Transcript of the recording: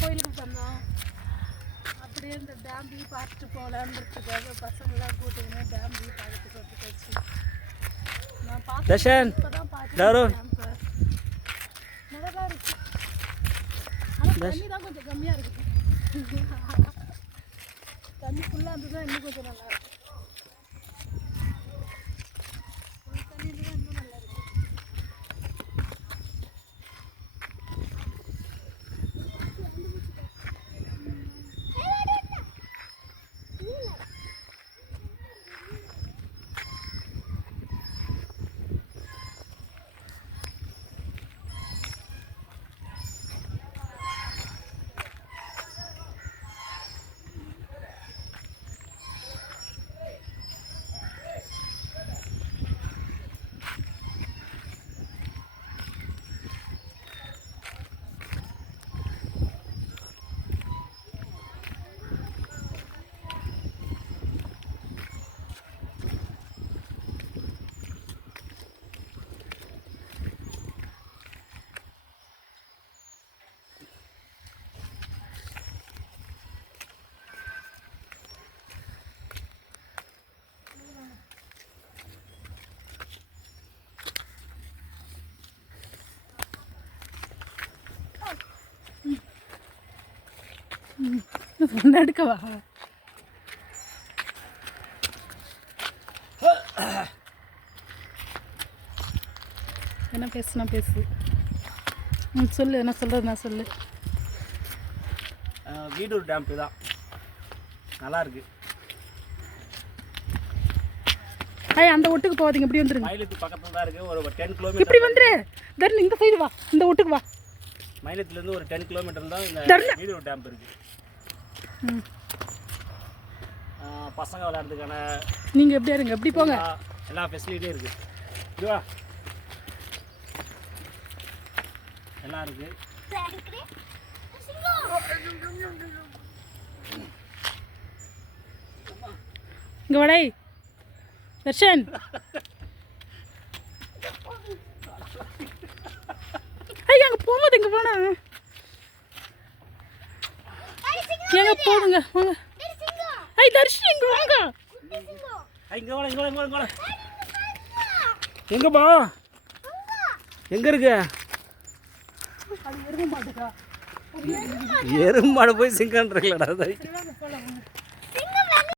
கோயிலுக்கு வந்தோம். அப்படியே இந்த டேம் வியூ பார்த்துட்டு போகலான்றதுக்காக பசங்களாம் கூட்டிங்கன்னா டேம் வியூ பார்த்துட்டு வந்துச்சு. நான் பார்த்தேன் இப்போதான் பார்த்தேன். நல்லா இருக்கு. ஆனால் தண்ணி தான் கொஞ்சம் கம்மியாக இருக்குது. தண்ணி ஃபுல்லாக இருந்ததுன்னா இன்னும் கொஞ்சம் நல்லா இருக்கும். தண்ணி இருந்தால் இன்னும் நல்லா இருக்கும். நடுக்கவா என்ன பேசுனா பேசு. சொல்லு, என்ன சொல்கிறது, நான் சொல்லு. வீடூர் டேம் தான் நல்லா இருக்கு. அந்த ஒட்டுக்கு போகாதீங்க, இப்படி வந்துருங்க. மயிலத்து பக்கத்துல தான் இருக்கு. ஒரு 10 கிலோமீட்டர் இப்படி வந்துரு. தர்ணி இந்த சைடு வா, இந்த ஒட்டுக்கு வா. மயிலத்துலேருந்து ஒரு 10 கிலோமீட்டர் தான் இந்த வீடூர் டேம் இருக்கு. பசங்க விளையாடுறதுக்கான நீங்கள் எப்படி இருங்க, எப்படி போங்க, எல்லா ஃபெசிலிட்டியும் இருக்கு. இதுவா எல்லாம் இருக்கு. இங்கே வடை தர்ஷன். ஐயா அங்கே போகும்போது இங்கே போனா எங்க போடுங்க வாங்க. ஐ தர்ஷன் இங்கே வாங்க. இங்கே வாங்க, இங்கே வாங்க, இங்கே வாங்க. எங்கப்பா எங்கே இருக்கு? எருமாடு போய் சிங்கன்றீங்களா?